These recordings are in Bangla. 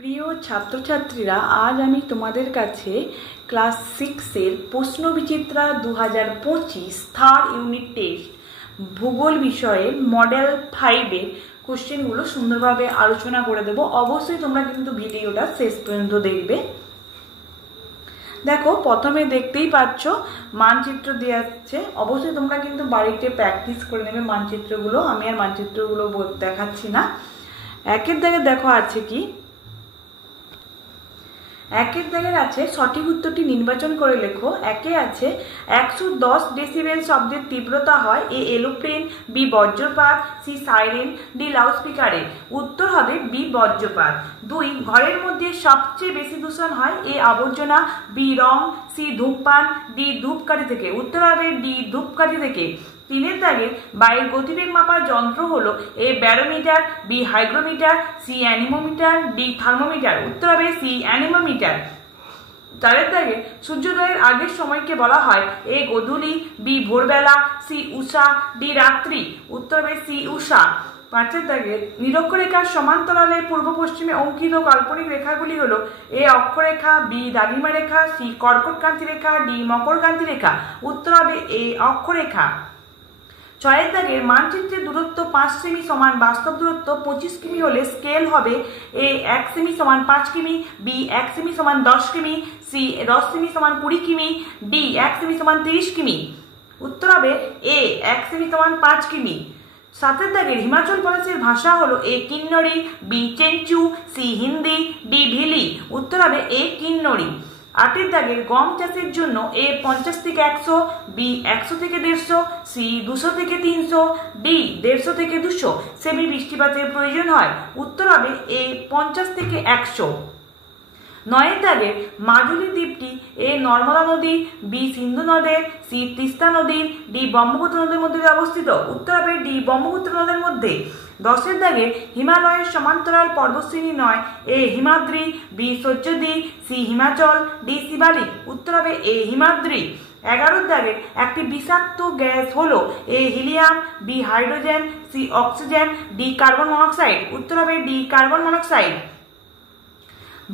প্রিয় ছাত্রছাত্রীরা, আজ আমি তোমাদের কাছে ক্লাস 6-এর প্রশ্নবিচিত্রা 2025 থার্ড ইউনিট টেস্ট ভূগোল বিষয়ের মডেল 5-এর কোশ্চেনগুলো সুন্দরভাবে আলোচনা করে দেব। অবশ্যই তোমরা কিন্তু ভিডিওটা শেষ পর্যন্ত দেখবে। দেখো, প্রথমে দেখতেই পাচ্ছ মানচিত্র দেওয়া আছে। অবশ্যই তোমরা কিন্তু বাড়িতে প্র্যাকটিস করে নেবে মানচিত্রগুলো। আমি আর মানচিত্রগুলো দেখাচ্ছি না। একের দাগে দেখো আছে কি, একের দাগের আছে সঠিক উত্তরটি নির্বাচন করে লেখো। একে আছে 110 ডেসিবেল শব্দের তীব্রতা হয় এ এলোপ্লেন, বি বজ্রপাত, সি সাইরেন, ডি লাউডস্পিকারে। উত্তর হবে বি বজ্রপাত। 2, ঘরের মধ্যে সবচেয়ে বেশি দূষণ হয় এ আবর্জনা, বি রং, সি ধূমপান, ডি ধূপকাঠি থেকে। উত্তর হবে ডি ধূপকাঠি থেকে। 3-এর দাগে বায়ুর গতিবেগ মাপার যন্ত্র হলো A barometer, B hygrometer, C anemometer, D thermometer. উত্তর হবে সি অ্যানিমোমিটার। 4-এর দাগে সূর্যোদয়ের আগের সময়কে বলা হয় এ গোধূলি, বি ভোরবেলা, সি উষা, ডি রাত্রি। উত্তর হবে সি উষা। 5-এর দাগে নিরক্ষরেখার সমান্তরালে পূর্ব পশ্চিমে অঙ্কিত কাল্পনিক রেখাগুলি হলো এ অক্ষরেখা, বি দ্রাঘিমা রেখা, সি কর্কটক্রান্তি রেখা, ডি মকরক্রান্তি রেখা। উত্তর হবে এ অক্ষরেখা। 6-এর দাগের মানচিত্রের দূরত্ব 5 সেমি সমান বাস্তব দূরত্ব 25 কিমি হলে স্কেল হবে এ 1 সেমি সমান 5 কিমি, বি 1 সেমি সমান 10 কিমি, সি 10 সেমি সমান 20 কিমি, ডি 1 সেমি সমান 30 কিমি। উত্তর হবে এ 1 সেমি সমান 5 কিমি। 7-এর দাগের হিমাচল প্রদেশের ভাষা হলো A Kinnauri, B Chenchu, C Hindi, D Bhili. উত্তর হবে এ কিন্নড়ি। 8-এর দাগের গম চাষের জন্য এ 50 থেকে 100, বি 100 থেকে 150, সি 200 থেকে 300, ডি 150 থেকে 200 সেমি বৃষ্টিপাতের প্রয়োজন হয়। উত্তর হবে এ 50 থেকে 100। 9-এর দাগের মাজুলি দ্বীপটি এ নর্মদা নদী, বি সিন্ধু নদের, সি তিস্তা নদীর, ডি ব্রহ্মপুত্র নদীর মধ্যে অবস্থিত। উত্তর হবে ডি ব্রহ্মপুত্র নদের মধ্যে। 10-এর দাগে হিমালয়ের সমান্তরাল পর্বতশ্রেণী নয় A Himadri, B Sahyadri, C Himachal, D Shivalik. উত্তর হবে এ হিমাদ্রি। 11-এর দাগের একটি বিষাক্ত গ্যাস হলো A helium, B hydrogen, C oxygen, D carbon monoxide. উত্তর হবে ডি কার্বন মনোক্সাইড।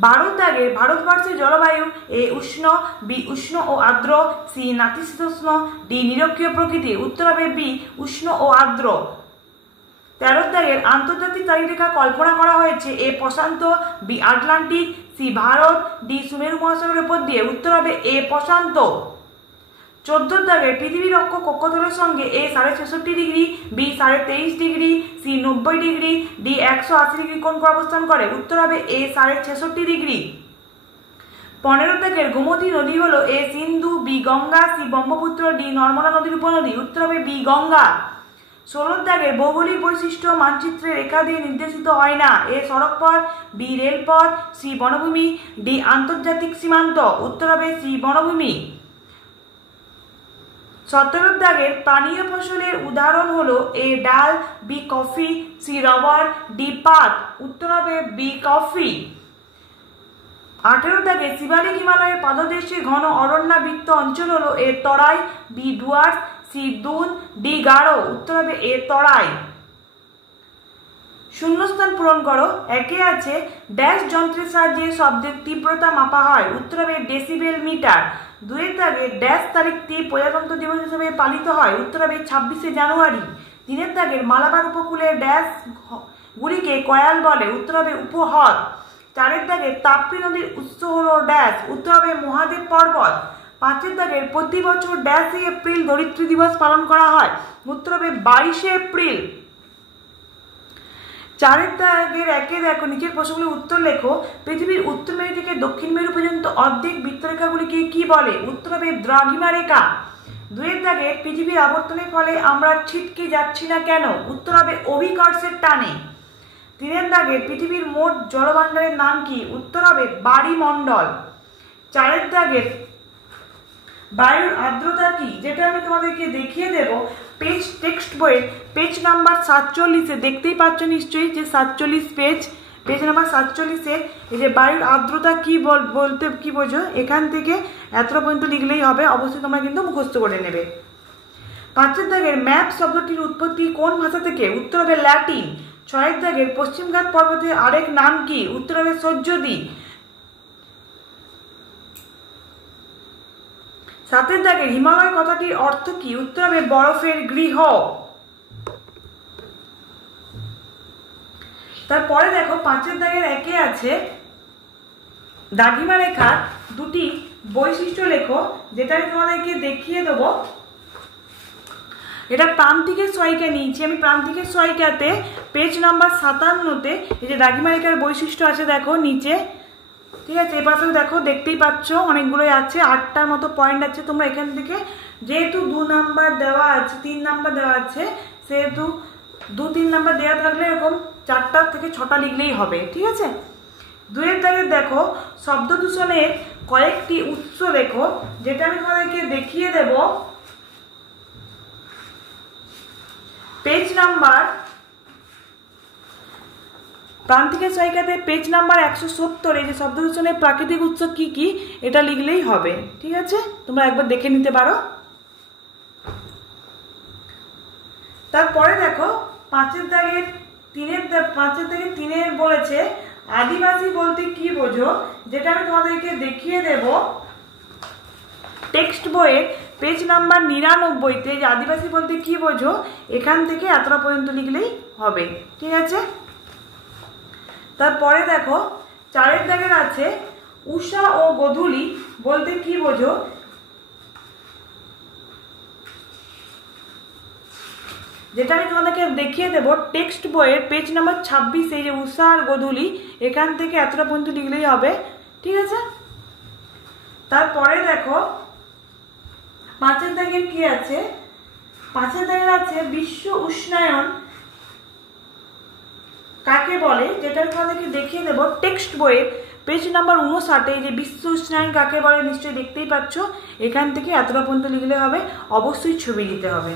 12-এর দাগের ভারতবর্ষের জলবায়ু এ উষ্ণ, বি উষ্ণ ও আর্দ্র, সি নাতিশীতোষ্ণ, ডি নিরক্ষীয় প্রকৃতির। উত্তর হবে বি উষ্ণ ও আর্দ্র। 13-এর দাগের আন্তর্জাতিক চারিরেখা কল্পনা করা হয়েছে এ প্রশান্ত, B Atlantic, C Bharat, D সুমেরু মহাসাগরের উপর দিয়ে। উত্তর হবে এ প্রশান্ত। 14-এর দাগের পৃথিবীর অক্ষ কক্ষতলের সঙ্গে A 66.5 degree, B 23.5 degree, C 90 degree, D 180 degree কোণ অবস্থান করে। উত্তর হবে এ 66.5 ডিগ্রি। 15-এর দাগের গোমতী নদী হলো A Sindhu, B Ganga, C Brahmaputra, D Narmada নদীর উপনদী। উত্তর হবে বি গঙ্গা। 16-এর দাগের ভৌগোলিক বৈশিষ্ট্য মানচিত্রে রেখা দিয়ে নির্দেশিত হয় না এ সড়কপথ, বি রেলপথ, সি বনভূমি, ডি আন্তর্জাতিক সীমান্ত। উত্তর হবে সি বনভূমি। 17-এর দাগের পানীয় ফসলের উদাহরণ হলো এ ডাল, B coffee, C rubber, D পাট। উত্তর হবে বি কফি। 18-এর দাগে শিবালিক হিমালয়ের পাদদেশে ঘন অরণ্যাবৃত অঞ্চল হলো এ তরাই, বি ডুয়ার্স, সি দুন, ডি গাঢ়। উত্তর হবে এ তরাই। শূন্যস্থান পূরণ করো। একে আছে ড্যাশ যন্ত্রের সাহায্যে শব্দের তীব্রতা মাপা হয়। উত্তর হবে ডেসিবেল মিটার। 2-এর দাগে ড্যাশ তারিখটি প্রজাতন্ত্র দিবস হিসেবে পালিত হয়। উত্তর হবে 26শে জানুয়ারি। 3-এর দাগের মালাবার উপকূলের ড্যাশ গুলিকে কয়াল বলে। উত্তর হবে উপহ্রদ। 4-এর দাগের তাপ্তি নদীর উৎস হল ড্যাশ। উত্তর হবে মহাদেব পর্বত। 5-এর দাগের প্রতি বছর ড্যাশে এপ্রিল ধরিত্রী দিবস পালন করা হয়। উত্তর হবে 22শে এপ্রিল। 4-এর দাগের একে দেখো নিচের প্রশ্নগুলির উত্তর লেখো। পৃথিবীর উত্তর মেরু থেকে দক্ষিণ মেরু পর্যন্ত অর্ধেক বৃত্তরেখাগুলিকে কি বলে? উত্তর হবে দ্রাঘিমা রেখা। 2-এর দাগের পৃথিবীর আবর্তনের ফলে আমরা ছিটকে যাচ্ছি না কেন? উত্তর হবে অভিকর্ষের টানে। 3-এর দাগের পৃথিবীর মোট জলভাণ্ডারের নাম কি? উত্তর হবে বায়ুমণ্ডল। 4-এর দাগের বায়ুর আর্দ্রতা কি, যেটা আমি তোমাদেরকে দেখিয়ে দেব পেজ টেক্সট বইয়ের পেজ নাম্বার 47-এ। দেখতেই পাচ্ছ নিশ্চয়ই যে 47 পেজ নাম্বার 47-এ এই যে বায়ুর আর্দ্রতা কি বলতে কি বোঝো, এখান থেকে এতটা পর্যন্ত লিখলেই হবে। অবশ্যই তোমরা কিন্তু মুখস্থ করে নেবে। 5-এর দাগের ম্যাপ শব্দটির উৎপত্তি কোন ভাষা থেকে? উত্তর হবে ল্যাটিন। ছয়ের দাগের পশ্চিমঘাট পর্বতের আরেক নাম কি? উত্তর হবে সহ্যদ্বীপ। সাতের দাগের হিমালয় কথাটির অর্থ কি? উত্তর হবে বরফের গৃহ। তারপরে দেখো পাঁচের দাগের একে আছে দ্রাঘিমা রেখার দুটি বৈশিষ্ট্য লেখো, যেটা আমি তোমাদেরকে দেখিয়ে দেবো। এটা প্রান্তিকের সহায়িকা নিয়েছি আমি। প্রান্তিকের সহায়িকাতে পেজ নাম্বার 57-তে এই যে দ্রাঘিমা রেখার বৈশিষ্ট্য আছে দেখো নিচে, ঠিক আছে। এপাশেও দেখো দেখতেই পাচ্ছ অনেকগুলোই আছে, 8টার মতো পয়েন্ট আছে। তোমরা এখান থেকে যেহেতু 2 নাম্বার দেওয়া আছে, 3 নাম্বার দেওয়া আছে, সেহেতু 2-3 নাম্বার দেওয়া থাকলে এরকম 4টা থেকে 6টা লিখলেই হবে, ঠিক আছে। 2-এর দাগে দেখো শব্দ দূষণের কয়েকটি উৎস লেখো, যেটা আমি তোমাদেরকে দেখিয়ে দেব। পেজ নাম্বার প্রান্তিকের সহায়িকাতে পেজ নাম্বার 170 এই যে শব্দ দূষণের প্রাকৃতিক উৎস কি কি এটা লিখলেই হবে, ঠিক আছে। তোমরা একবার দেখে নিতে পারো। তারপরে দেখো পাঁচের দাগের তিনে বলেছে আদিবাসী বলতে কি বোঝো, যেটা আমি তোমাদেরকে দেখিয়ে দেব। টেক্সট বইয়ের পেজ নাম্বার 99-তে যে আদিবাসী বলতে কি বোঝো এখান থেকে এতটা পর্যন্ত লিখলেই হবে, ঠিক আছে। তারপরে দেখো 4-এর দাগের আছে উষা ও গোধূলি বলতে কি বোঝো, যেটা আমি তোমাদেরকে দেখিয়ে দেব। টেক্সট বইয়ের পেজ নাম্বার 26-এ যে উষা আর গোধূলি এখান থেকে এতটা পর্যন্ত লিখলেই হবে, ঠিক আছে। তারপরে দেখো 5-এর দাগের কি আছে? 5-এর দাগের আছে বিশ্ব উষ্ণায়ন কাকে বলে, যেটা আমি তোমাদেরকে দেখিয়ে দেবো। টেক্সট বইয়ের পেজ নাম্বার 59-এ যে বিশ্ব উষ্ণায়ন কাকে বলে নিশ্চয়ই দেখতেই পাচ্ছ, এখান থেকে এতটা পর্যন্ত লিখলে হবে। অবশ্যই ছবি দিতে হবে।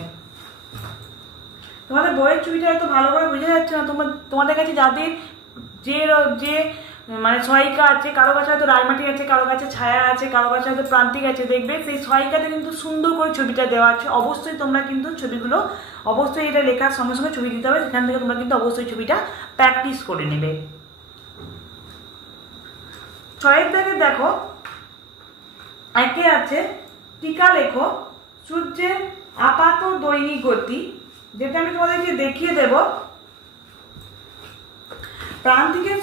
তোমাদের বইয়ের ছবিটা এত ভালো করে বোঝা যাচ্ছে না। তোমাদের কাছে যাদের যে মানে সহায়িকা আছে, কারো কাছে হয়তো রায়মাটি আছে, কারো কাছে ছায়া আছে, কারো কাছে হয়তো প্রান্তিক আছে, দেখবে সেই সহায়িকাতে কিন্তু সুন্দর করে ছবিটা দেওয়া আছে। অবশ্যই তোমরা কিন্তু ছবিগুলো অবশ্যই এটা লেখার সঙ্গে সঙ্গে ছবি দিতে হবে, সেখান থেকে তোমরা কিন্তু অবশ্যই ছবিটা প্র্যাকটিস করে নেবে। 6-এর দাগে দেখো একে আছে টিকা লেখো সূর্যের আপাত দৈনিক গতি, যেটা আমি তোমাদেরকে দেখিয়ে দেব। প্রান্তিকের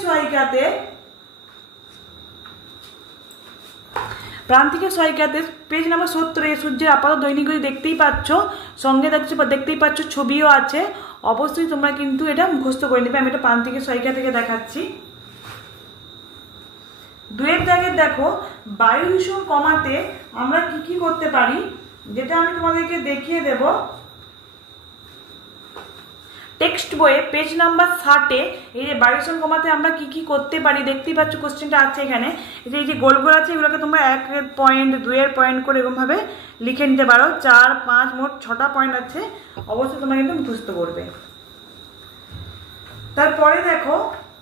সহায়িকাতে পেজ নাম্বার 70-এ সূর্যের আপাত দৈনিক গতি দেখতেই পাচ্ছ, সঙ্গে দেখতেই পাচ্ছ ছবিও আছে। অবশ্যই তোমরা কিন্তু এটা মুখস্থ করে নেবে। আমি এটা প্রান্তিকের সহায়িকা থেকে দেখাচ্ছি। 2-এর দাগের দেখো বায়ু দূষণ কমাতে আমরা কি কি করতে পারি, যেটা আমি তোমাদেরকে দেখিয়ে দেব। টেক্সট বইয়ে পেজ নাম্বার 60-এ এই যে বায়ু দূষণ কমাতে আমরা কি কি করতে পারি দেখতেই পাচ্ছ, কোশ্চেনটা আছে এখানে। এই যে গোল গোল আছে এগুলোকে তোমরা 1-এর পয়েন্ট 2-এর পয়েন্ট করে এরকমভাবে লিখে নিতে পারো। 4, 5 মোট 6টা পয়েন্ট আছে। অবশ্যই তোমরা কিন্তু মুখস্থ করবে। তারপরে দেখো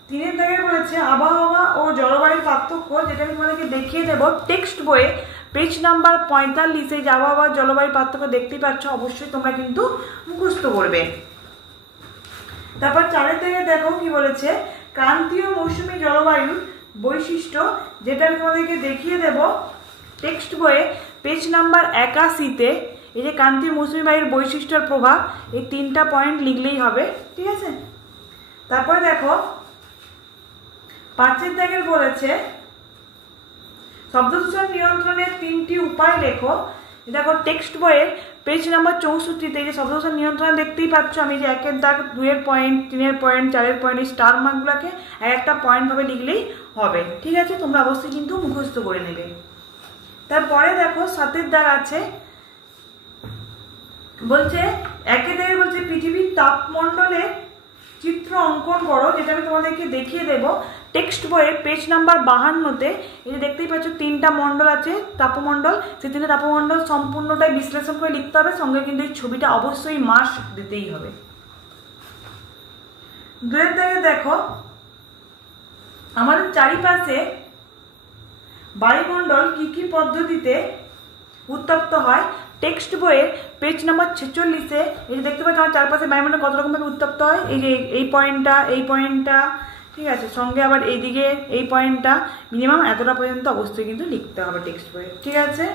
3-এর দাগে বলেছে আবহাওয়া ও জলবায়ুর পার্থক্য, যেটা আমি তোমাদেরকে দেখিয়ে দেব। টেক্সট বইয়ে পেজ নাম্বার 45-এ যে আবহাওয়া জলবায়ুর পার্থক্য দেখতেই পাচ্ছ, অবশ্যই তোমরা কিন্তু মুখস্থ করবে। তারপর 4-এর দাগে দেখো কি বলেছে ক্রান্তীয় মৌসুমী জলবায়ুর বৈশিষ্ট্য, যেটা আমি তোমাদেরকে দেখিয়ে দেব। টেক্সট বইয়ে পেজ নাম্বার 81-তে এই যে ক্রান্তীয় মৌসুমী বায়ুর বৈশিষ্ট্যের প্রভাব, এই 3টা পয়েন্ট লিখলেই হবে, ঠিক আছে। তারপরে দেখো 5-এর দাগের বলেছে শব্দ দূষণ নিয়ন্ত্রণের 3টি উপায় লেখো। দেখো টেক্সট বইয়ের পেজ নাম্বার 64-তে যে শব্দ দূষণ নিয়ন্ত্রণ দেখতেই পাচ্ছ, আমি যে 1-এর দাগ 2-এর পয়েন্ট 3-এর পয়েন্ট 4-এর পয়েন্ট এই স্টার মার্কগুলোকে একটা পয়েন্ট ভাবে লিখলেই হবে, ঠিক আছে। তোমরা অবশ্যই কিন্তু মুখস্থ করে নেবে। তারপরে দেখো 7-এর দাগ আছে বলছে 1-এর দাগে বলছে পৃথিবীর তাপমণ্ডলের চিত্র অঙ্কন করো, যেটা আমি তোমাদেরকে দেখিয়ে দেব। টেক্সট বইয়ের পেজ নাম্বার 52-তে এই যে দেখতেই পাচ্ছ 3টা মণ্ডল আছে তাপমণ্ডল, সেই 3টা তাপমণ্ডল সম্পূর্ণটাই বিশ্লেষণ করে লিখতে হবে, সঙ্গে কিন্তু এই ছবিটা অবশ্যই মাস্ট দিতেই হবে। 2-এর দাগে দেখো আমাদের চারিপাশে বায়ুমণ্ডল কি কি পদ্ধতিতে উত্তপ্ত হয়। টেক্সট বইয়ের পেজ নাম্বার 46-এ এই যে দেখতে পাচ্ছ আমার চারপাশে বায়ুমণ্ডল কত রকমভাবে উত্তপ্ত হয়, এই যে এই পয়েন্টটা, ঠিক আছে, সঙ্গে আবার এইদিকে এই পয়েন্টটা, মিনিমাম এতটা পর্যন্ত অবশ্যই কিন্তু লিখতে হবে টেক্সট বইয়ে, ঠিক আছে।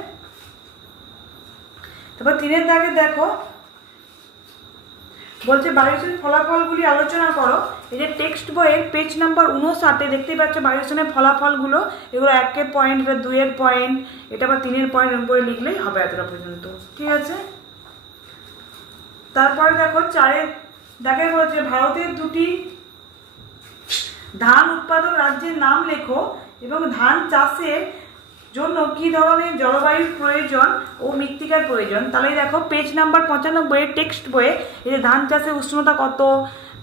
তারপর 3-এর দাগে দেখো বলছে বায়ুসেনের ফলাফলগুলি আলোচনা করো। এই যে টেক্সট বইয়ের পেজ নাম্বার 59-এ দেখতেই পাচ্ছ বায়ুসেনের ফলাফলগুলো, এগুলো 1-এর পয়েন্ট, এটা 2-এর পয়েন্ট, এটা আবার 3-এর পয়েন্ট উপরে লিখলেই হবে এতটা পর্যন্ত, ঠিক আছে। তারপরে দেখো 4-এর দাগে বলছে ভারতের 2টি ধান উৎপাদক রাজ্যের নাম লেখো এবং ধান চাষের জন্য কি ধরনের জলবায়ুর প্রয়োজন ও মৃত্তিকার প্রয়োজন। তাহলে দেখো পেজ নাম্বার 95-এর টেক্সট বইয়ে এই যে ধান চাষের উষ্ণতা কত,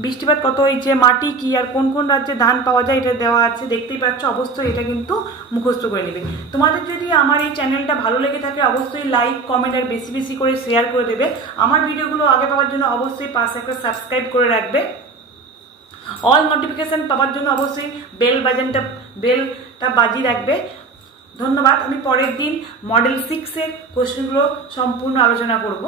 বৃষ্টিপাত কত হয়েছে, মাটি কি, আর কোন কোন রাজ্যে ধান পাওয়া যায় এটা দেওয়া আছে, দেখতেই পাচ্ছ। অবশ্যই এটা কিন্তু মুখস্থ করে নেবে। তোমাদের যদি আমার এই চ্যানেলটা ভালো লেগে থাকে অবশ্যই লাইক, কমেন্ট আর বেশি বেশি করে শেয়ার করে দেবে। আমার ভিডিওগুলো আগে পাওয়ার জন্য অবশ্যই পাশে একটা সাবস্ক্রাইব করে রাখবে। অল নোটিফিকেশন পাওয়ার জন্য অবশ্যই বেলটা বাজিয়ে রাখবে। ধন্যবাদ। আমি পরের দিন মডেল 6-এর কোশ্চেনগুলো সম্পূর্ণ আলোচনা করব।